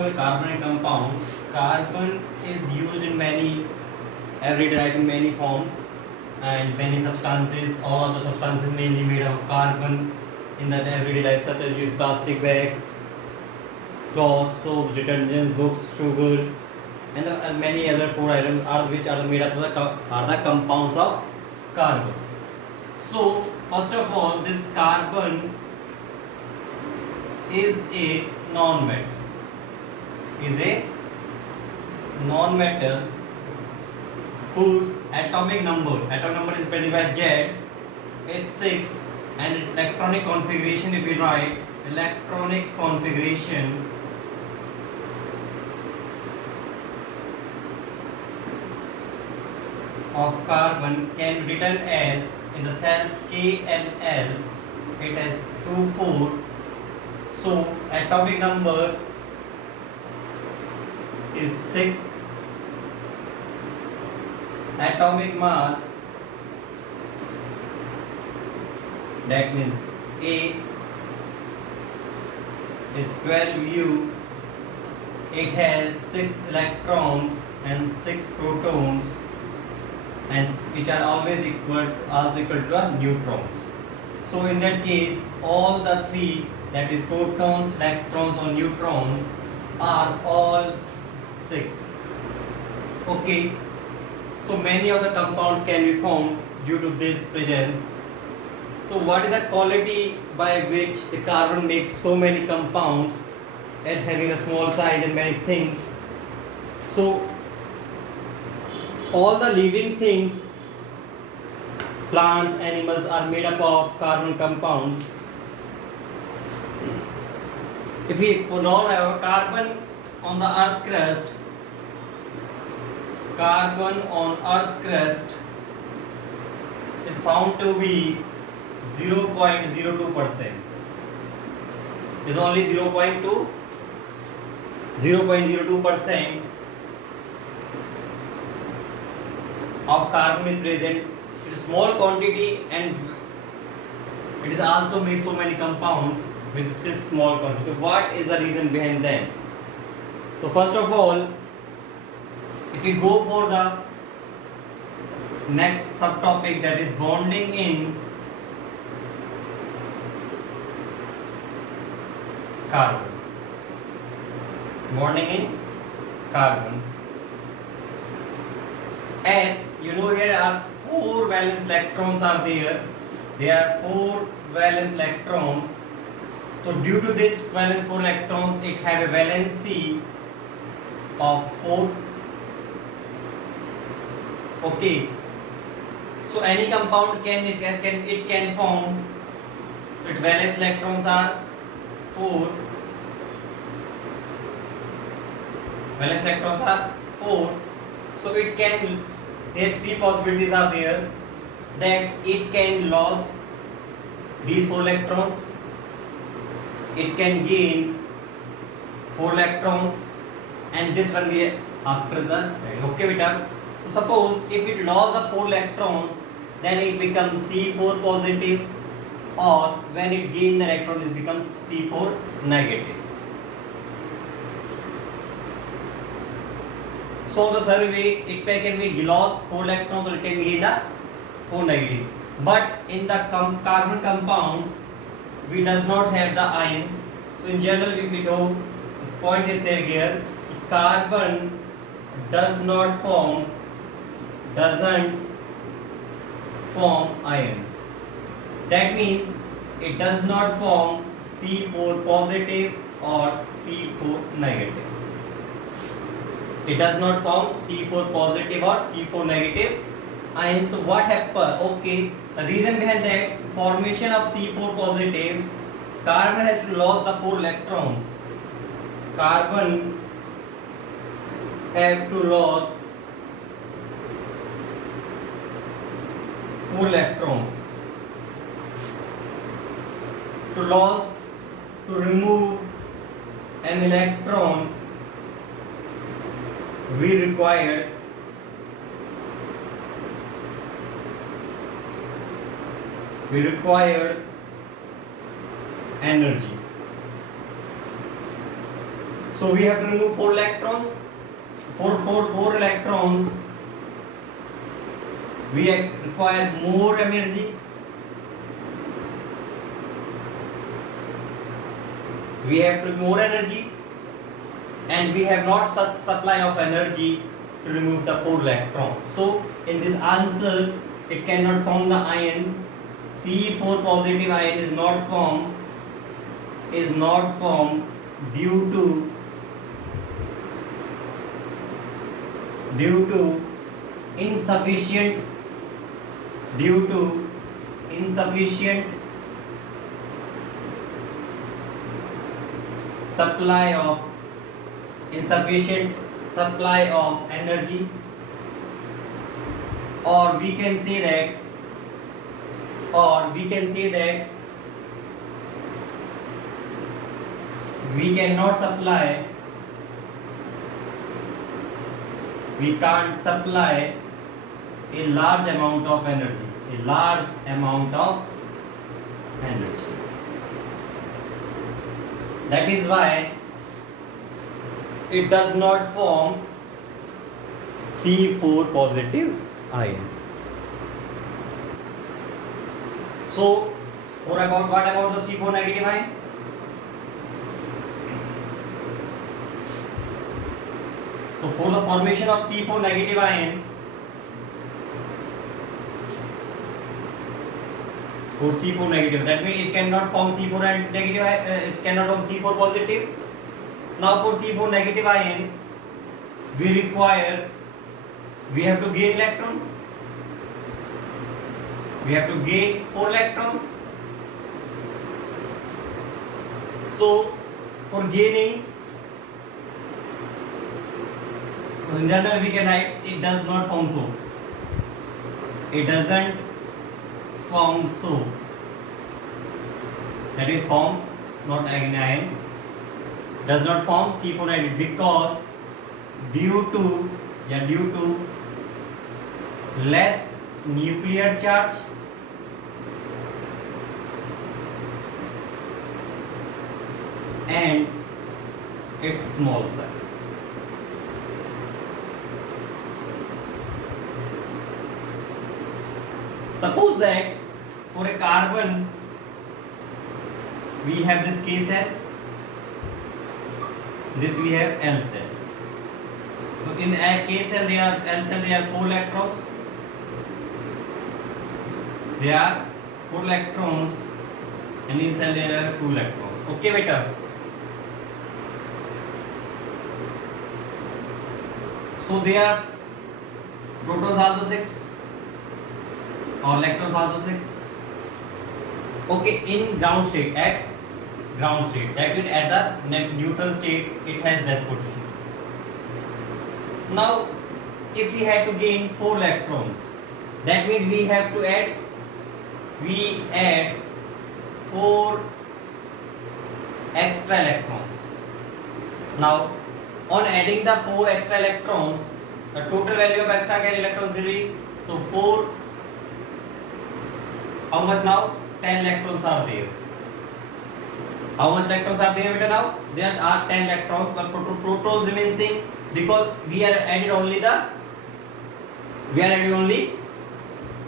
Carbon compound. Carbon is used in many everyday life in many forms and many substances. All of the substances mainly made of carbon in that everyday life, such as use plastic bags, clothes, soaps, detergents, books, sugar, and many other food items are which are made up of the compounds of carbon. So first of all, this carbon is a non-metal. Is a non-metal whose atomic number is represented by Z, is 6, and its electronic configuration, if we write electronic configuration of carbon can be written as in the cells KLL, it has 2 4. So atomic number is 6, atomic mass, that means A, is 12U. It has 6 electrons and 6 protons, and which are always equal to neutrons. So in that case, all the three, that is protons, electrons or neutrons, are all 6. Okay, so many of the compounds can be formed due to this presence. So what is the quality by which the carbon makes so many compounds and having a small size and many things? So all the living things, plants, animals, are made up of carbon compounds. If we now have carbon on the earth crust, carbon on earth crust is found to be 0.02%. Is only 0.02% of carbon is present. It is small quantity and it is also made so many compounds with such small quantity. So what is the reason behind that? So first of all, if we go for the next subtopic, that is bonding in carbon. Bonding in carbon. As you know, here are 4 valence electrons are there. There are 4 valence electrons. So due to this valence 4 electrons, it have a valency of 4. Okay. So any compound can form. Its valence electrons are 4. Valence electrons are 4. So it can, there 3 possibilities are there, that it can lose these 4 electrons, it can gain 4 electrons, and this one we after the slide. Okay beta. So suppose if it lost the 4 electrons, then it becomes C4 positive, or when it gain the electron, it becomes C4 negative. So the survey, it can be lost 4 electrons or it can gain the 4 negative. But in the carbon compounds, we does not have the ions. So in general, if we do point it there here, carbon doesn't form ions. That means it does not form C4 positive or C4 negative. It does not form C4 positive or C4 negative ions. So what happens? Okay, the reason behind that, formation of C4 positive, carbon has to lose the 4 electrons. Carbon have to lose 4 electrons. To remove an electron, we required energy. So we have to remove 4 electrons. Four electrons. We require more energy. We have to more energy, and we have not such supply of energy to remove the 4 electrons. So in this answer, it cannot form the ion. C4 positive ion is not formed due to insufficient supply of energy, or we can say that we can't supply a large amount of energy. That is why it does not form C4 positive ion. So, what about the C4 negative ion? So, for the formation of C4 negative ion, that means it cannot form C4 and negative. It cannot form C4 positive. Now, for C4 negative ion, we have to gain electron. We have to gain 4 electron. So, for gaining, in general we can write it does not form so. It doesn't form so. That it forms not an ion. Does not form C4 negative because due to less nuclear charge and its small size. Suppose that for a carbon we have this K cell, this we have L cell. So in a K cell L cell there are 4 electrons. There are 4 electrons, and in cell there are 2 electrons. Okay, beta. So there are protons also 6 or electrons also 6. Okay, in ground state, that means at the neutral state it has that potential. Now if we had to gain 4 electrons, that means we add 4 extra electrons. Now on adding the 4 extra electrons, the total value of extra electrons will be, so 4, how much now? 10 electrons are there. How much electrons are there beta now? There are 10 electrons, but protons remain same because we are added only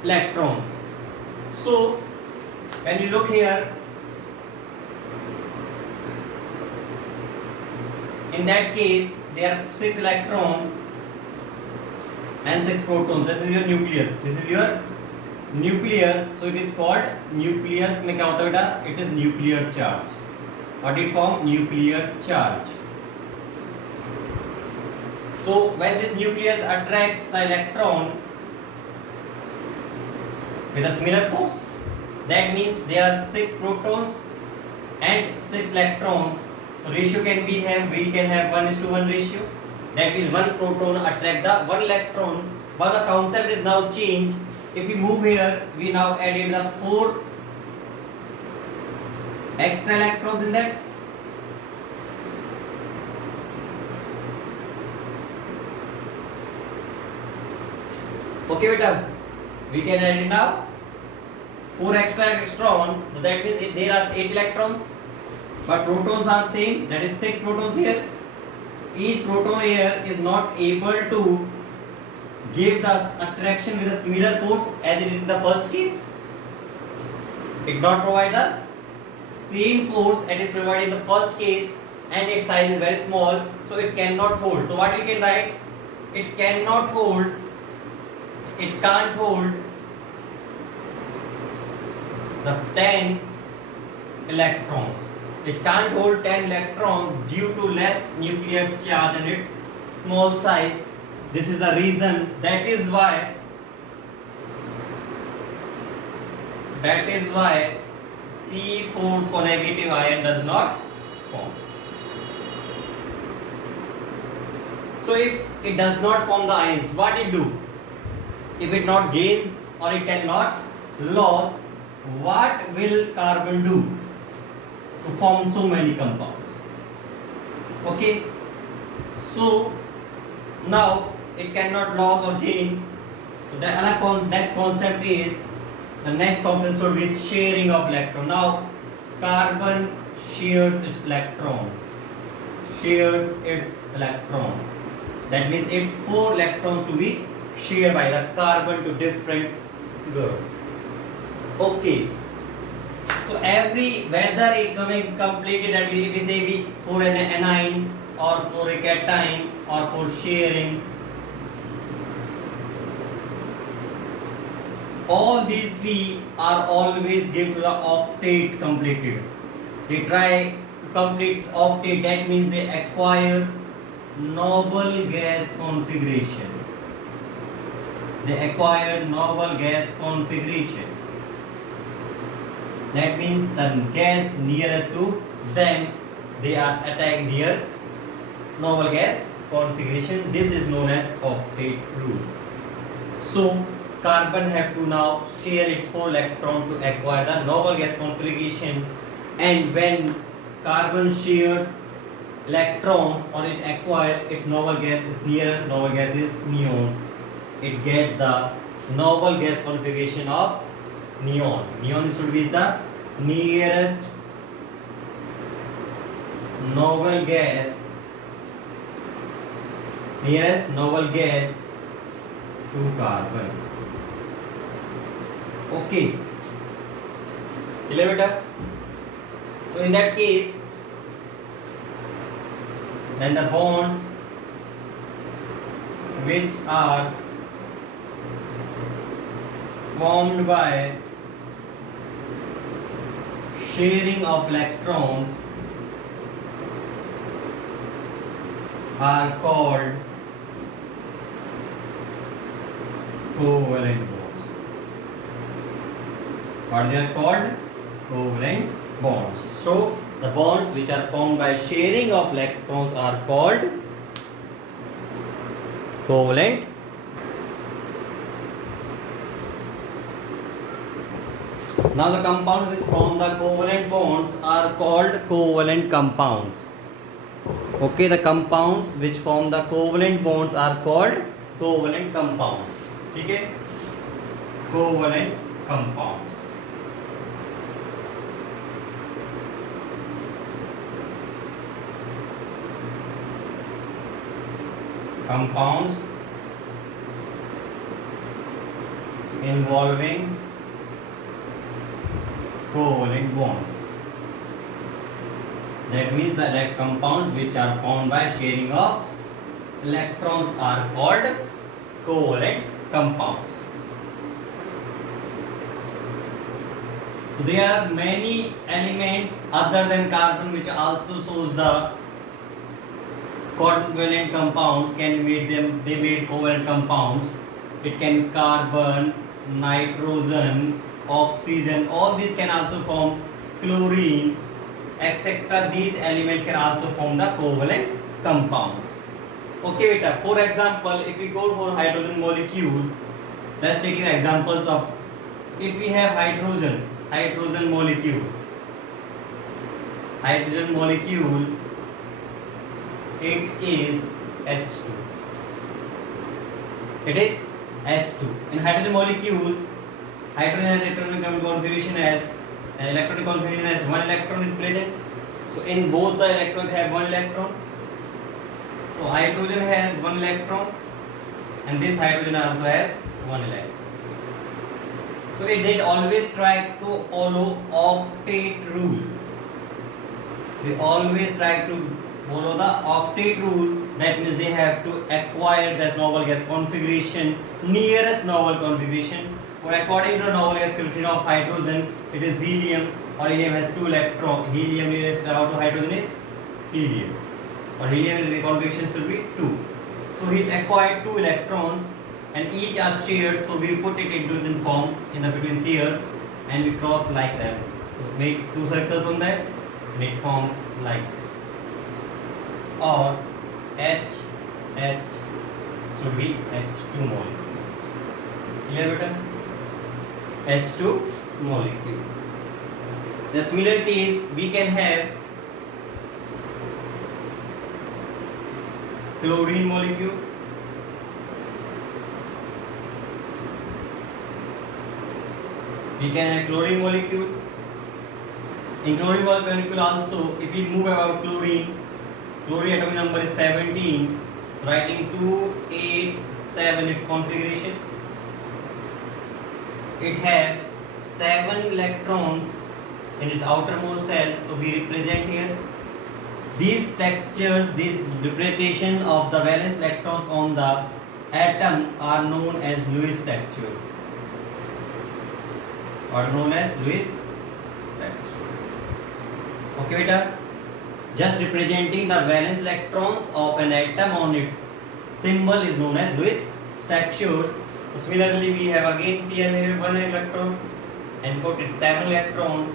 electrons. So when you look here, in that case there are 6 electrons and 6 protons. This is your nucleus. So it is called nucleus. में क्या होता है बेटा? It is nuclear charge. What it form? Nuclear charge. So when this nucleus attracts the electron with a similar force, that means there are 6 protons and 6 electrons. So ratio can be we can have 1:1 ratio. That is one proton attract the 1 electron. But the concept is now changed. If we move here, we now added the 4 extra electrons in that. Okay, beta. We can add it now. 4 extra electrons. So that means there are 8 electrons, but protons are same. That is 6 protons here each proton pair is not able to give the attraction with a similar force as it is in the first case. It not provide the same force as is provided in the first case, and its size is very small, so it cannot hold. So what we can write? It cannot hold. It can't hold the 10 electrons. It can't hold 10 electrons due to less nuclear charge and its small size. This is the reason. That is why C4 co-negative ion does not form. So if it does not form the ions, what it do? If it not gain or it cannot lose, what will carbon do to form so many compounds? Okay, so now it cannot lose or gain. So the next concept is, the next concept should be sharing of electron. Now carbon shares its electron. That means it's 4 electrons to be shared by the carbon to different group. Okay. So whether it completed, that we say for an anion or for a cation or for sharing, all these 3 are always given to the octet completed. They try to complete octet, that means they acquire noble gas configuration. That means the gas nearest to them, they are attacking their noble gas configuration. This is known as octet rule. So carbon have to now share its 4 electron to acquire the noble gas configuration, and when carbon shares electrons or it acquires its noble gas, its nearest noble gas is neon, it gets the noble gas configuration of neon. Neon should be the nearest noble gas to carbon. Okay, clear beta? So in that case, then the bonds which are formed by sharing of electrons are called covalent bonds. What they are called? Covalent bonds. So the bonds which are formed by sharing of electrons are called covalent. Now the compounds which form the covalent bonds are called covalent compounds. Okay, the compounds which form the covalent bonds are called covalent compounds. Okay, covalent compounds. Compounds involving covalent bonds. That means the compounds which are formed by sharing of electrons are called covalent compounds. So there are many elements other than carbon which also shows the covalent compounds can be made. They made covalent compounds. It can be carbon, nitrogen, oxygen. All these can also form chlorine, etc. These elements can also form the covalent compounds. Okay, beta. For example, if we go for hydrogen molecule, let's take the examples of, if we have hydrogen molecule, it is H2. It is H2. In hydrogen molecule, hydrogen and electronic configuration has one electron is present. So in both the electrons have one electron. So hydrogen has one electron and this hydrogen also has one electron. So they always try to follow octet rule. They always try to follow the octet rule. That means they have to acquire that noble gas configuration, nearest noble configuration. Or according to the noble gas configuration of hydrogen, it is helium, or helium has two electrons. Helium nearest to hydrogen is helium, or helium configuration should be 2. So he acquired 2 electrons and each are shared, so we put it into the form in the between here and we cross like that. So make 2 circles on that and it form like this. Or H should be H2 molecule. Clear beta? H2 molecule. The similarity is we can have chlorine molecule, we can have chlorine molecule. In chlorine molecule also, if we move about chlorine atomic number is 17, writing 287 its configuration. It has 7 electrons in its outermost shell, so we represent here. These structures, this representation of the valence electrons on the atom are known as Lewis structures. Okay, beta. Just representing the valence electrons of an atom on its symbol is known as Lewis structures. So similarly, we have again Cl here 1 electron and put it 7 electrons.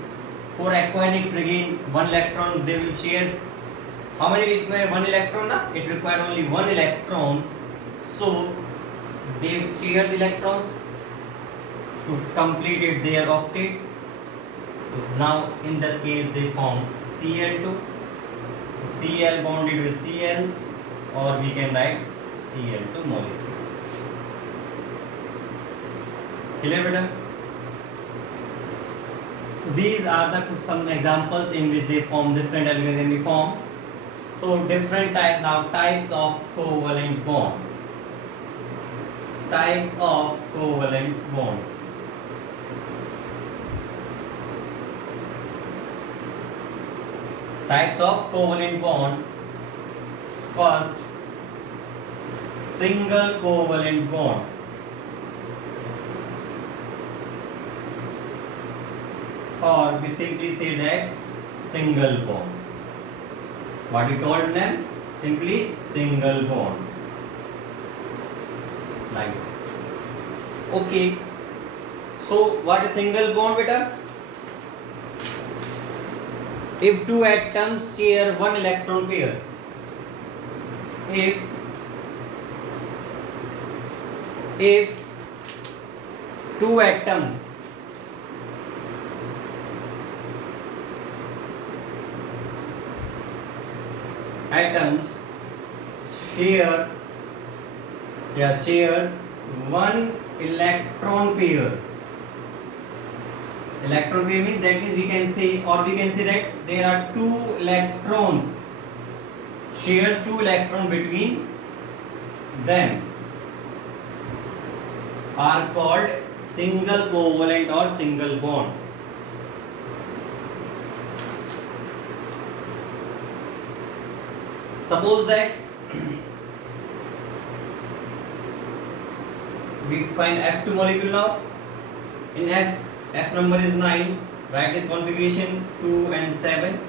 For acquiring it again 1 electron, they will share. How many require 1 electron? Na? It requires only 1 electron. So they share the electrons to complete their octets. So now in that case they form Cl2. Cl bonded with Cl, or we can write Cl2 molecule. Clear beta? These are the some examples in which they form different elements can be formed. So different types of covalent bond. Types of covalent bonds. Types of covalent bond. First, single covalent bond. Or we simply say that single bond. What we call them? Simply single bond. Like that. Okay. So what is single bond, beta? If 2 atoms share 1 electron pair, if 2 atoms share 1 electron pair. Electron pair means we can say that there are 2 electrons, shares 2 electrons between them, are called single covalent or single bond. Suppose that we find F2 molecule now. In F number is 9. Write its configuration 2 and 7.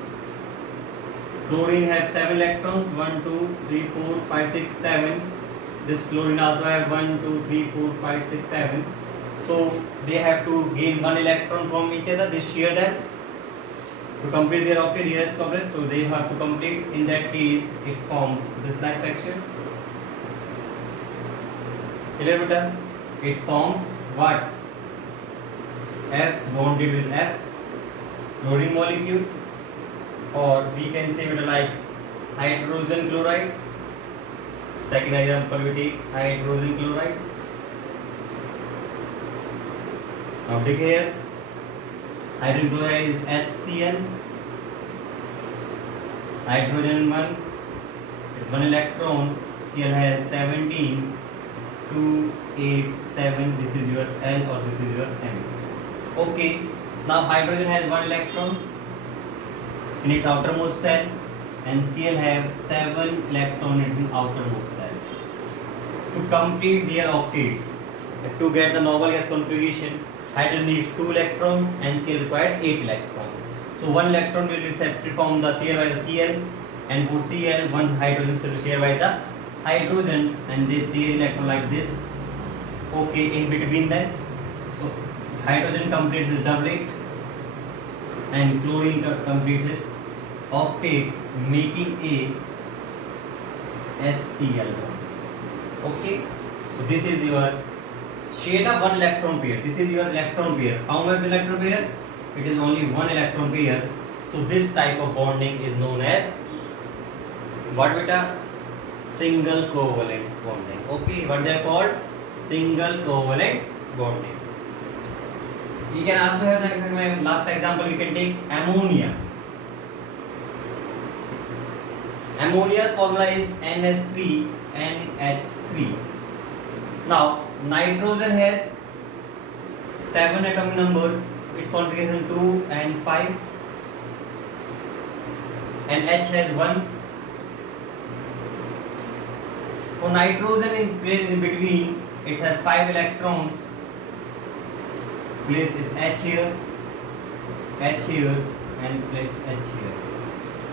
Fluorine has 7 electrons. 1, 2, 3, 4, 5, 6, 7. This fluorine also have 1, 2, 3, 4, 5, 6, 7. So they have to gain 1 electron from each other. They share them to complete their octet nearest covalent. So they have to complete. In that case, it forms this next section. Clear beta? It forms what? F bonded with F, fluorine molecule, or we can say it like hydrogen chloride. Second example we take hydrogen chloride. Now take here, hydrogen chloride is HCl, hydrogen 1, It's 1 electron. Cl has 17, 2, 8, 7. This is your L or this is your M. Okay. Now hydrogen has 1 electron in its outermost shell, and Cl has 7 electrons in its outermost shell. To complete their octets, to get the noble gas configuration, hydrogen needs 2 electrons and Cl required 8 electrons. So 1 electron will be separated from the Cl by the Cl, and for Cl, 1 hydrogen will be shared by the hydrogen, and they share electron like this. Okay, in between them. So hydrogen completes this doublet, and chlorine completes its octet, making a HCl. Okay, so this is your shade of 1 electron pair. This is your electron pair. How much electron pair? It is only 1 electron pair. So this type of bonding is known as what beta? Single covalent bonding. Okay, what they are called? Single covalent bonding. You can also have, like my last example, you can take ammonia. Ammonia's formula is NH3NH3. Now nitrogen has 7 atomic number, its configuration 2 and 5, and H has 1. For nitrogen in place in between, it has 5 electrons. Place is H here, and place H here.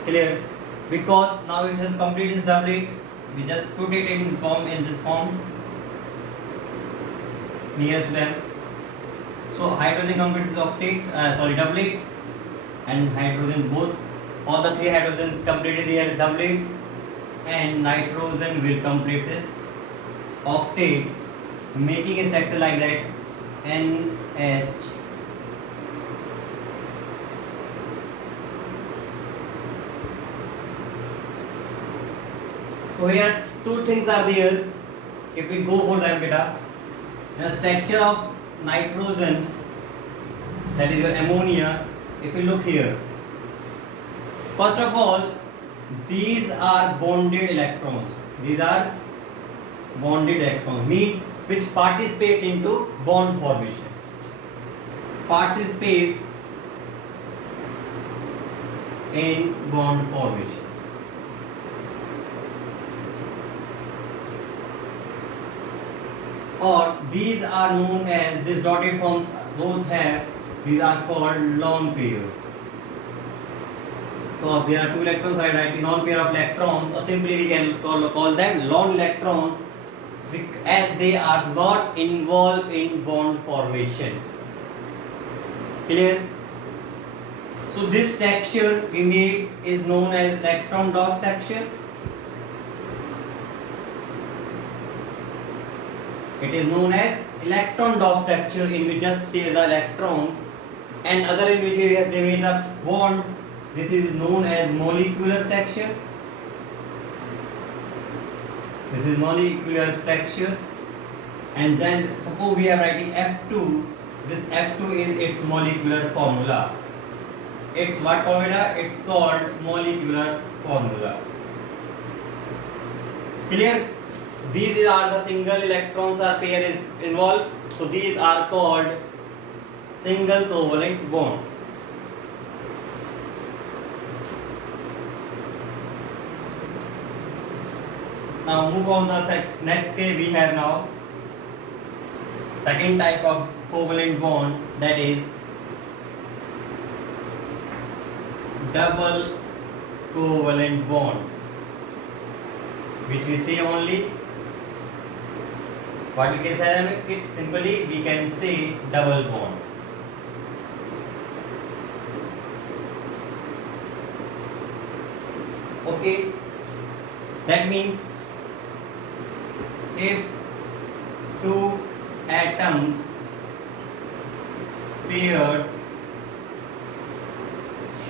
Clear? Because now it has completed its doublet, we just put it in this form nearest them. So hydrogen completes its doublet, and hydrogen all the 3 hydrogen completed their doublets, and nitrogen will complete this octet, making a structure like that, NH. So here 2 things are there. If we go for them beta, the structure of nitrogen, that is your ammonia. If you look here, first of all, these are bonded electrons. These are bonded electrons, means which participates into bond formation. Participates in bond formation. Or these are known as, this dotted forms both have, these are called lone pairs. Because there are 2 electrons, I write a lone pair of electrons, or simply we can call them lone electrons, as they are not involved in bond formation. Clear? So this texture we made is known as electron dot texture. It is known as electron dot structure, in which just share the electrons, and other in which we have made the bond. This is known as molecular structure. This is molecular structure, and then suppose we are writing F2. This F2 is its molecular formula. It's what formula? It's called molecular formula. Clear? These are the single electrons or pair is involved. So these are called single covalent bond. Now move on the next case. We have now second type of covalent bond, that is double covalent bond, which we say only what we can say it simply we can say double bond. Okay, that means if 2 atoms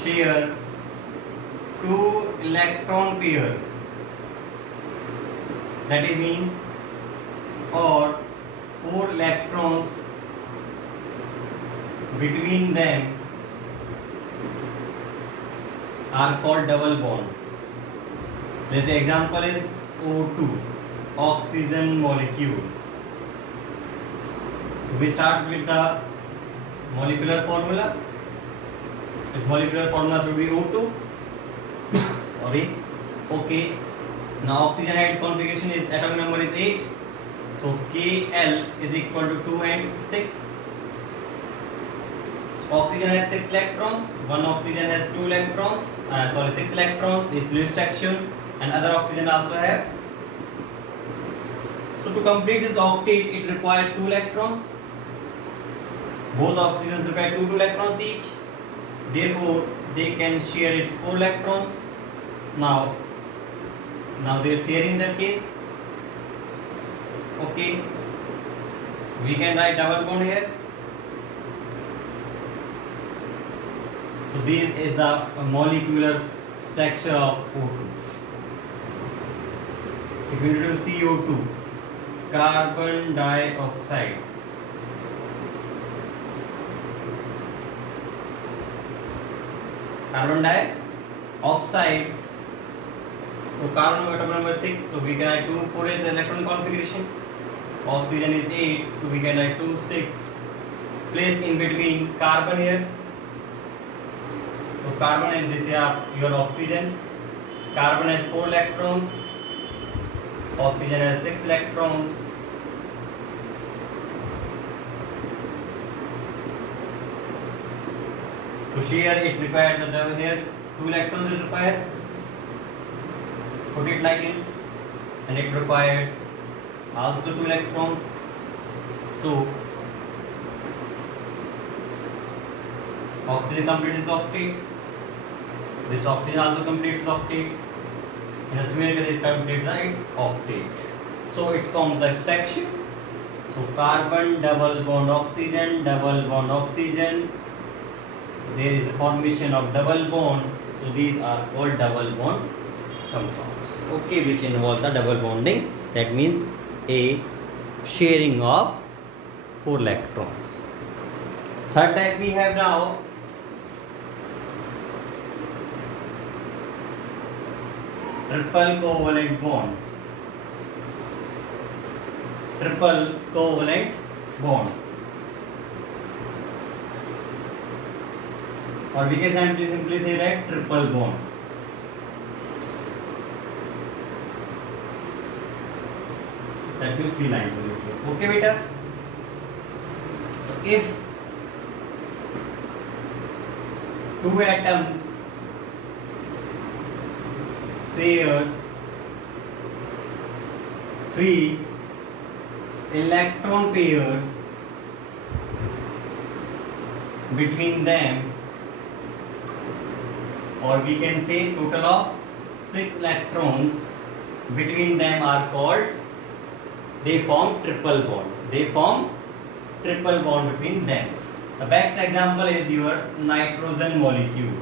share 2 electron pair, that is means, or 4 electrons between them are called double bond. The example is O2, oxygen molecule. We start with the molecular formula. Its molecular formula should be O2. Sorry. Okay. Now oxygen atom configuration is atomic number is 8. So Kl is equal to 2 and 6. Oxygen has 6 electrons. One oxygen has 2 electrons. 6 electrons is Lewis structure, and other oxygen also have. So to complete this octet, it requires 2 electrons. Both oxygens require 2 electrons each. Therefore, they can share its 4 electrons. Now they are sharing that case. Okay. We can write double bond here. So this is the molecular structure of O2. If you introduce CO2, carbon dioxide, carbon dioxide, so carbon atom number 6, so we can write 2, 4 is the electron configuration. Oxygen is 8, so we can write 2, 6. Place in between carbon here. So carbon and this is your oxygen. Carbon has 4 electrons. Oxygen has 6 electrons. To share it requires the here 2 electrons is required. Put it like it, and it requires also 2 electrons. So oxygen completes the octet. This oxygen also completes octet. In a similar way, it completes its octet. So it forms the structure. So carbon double bond oxygen, double bond oxygen. There is a formation of double bond. So these are called double bond compounds. Okay, which involve the double bonding. That means a sharing of 4 electrons. Third type we have now. Triple covalent bond. Triple covalent bond. Or we can simply say that triple bond. That means 3 lines. Okay, beta. If 2 atoms shares 3 electron pairs between them, or we can say total of 6 electrons between them are called, they form triple bond. They form triple bond between them. The best example is your nitrogen molecule.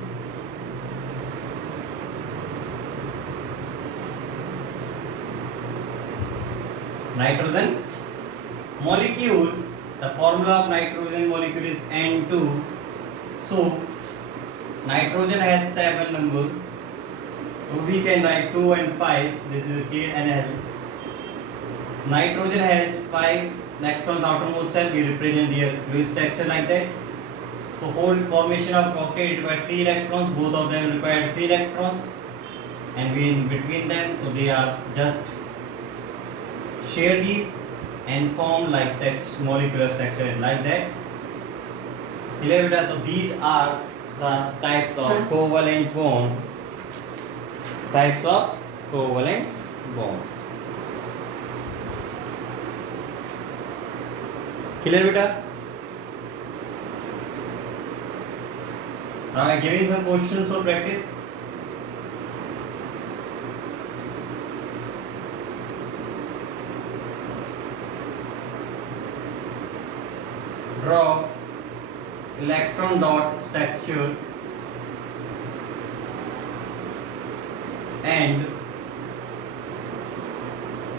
Nitrogen molecule, the formula of nitrogen molecule is N2. So nitrogen has 7 number. So we can write 2 and 5. This is K and L. Nitrogen has 5 electrons outermost shell. We represent their Lewis structure like that. So for formation of octet require 3 electrons. Both of them require 3 electrons, and we in between them. So they are just share these and form like molecular structure like that. Clear? So these are the types of covalent bond. Types of covalent bond. Clear, beta? Now I am giving some questions for practice. Draw electron dot structure and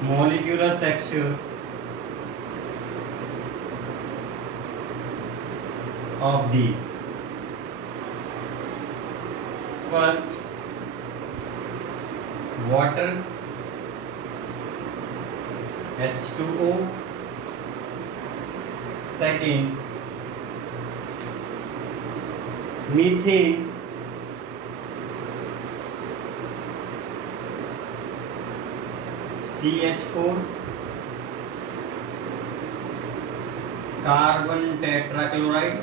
molecular structure of these. First, water, H2O. Second, methane, CH4, carbon tetrachloride,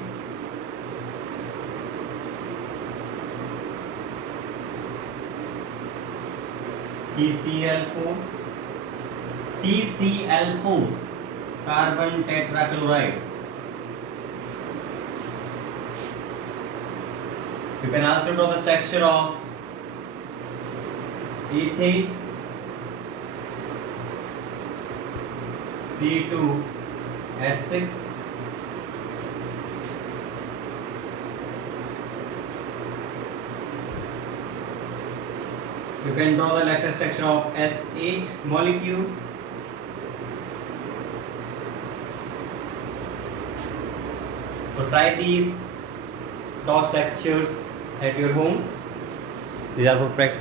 CCl4, CCl4, carbon tetrachloride. You can also draw the structure of ethane, C2H6, you can draw the lateral structure of S8 molecule. So try these dot structures at your home. These are for practice.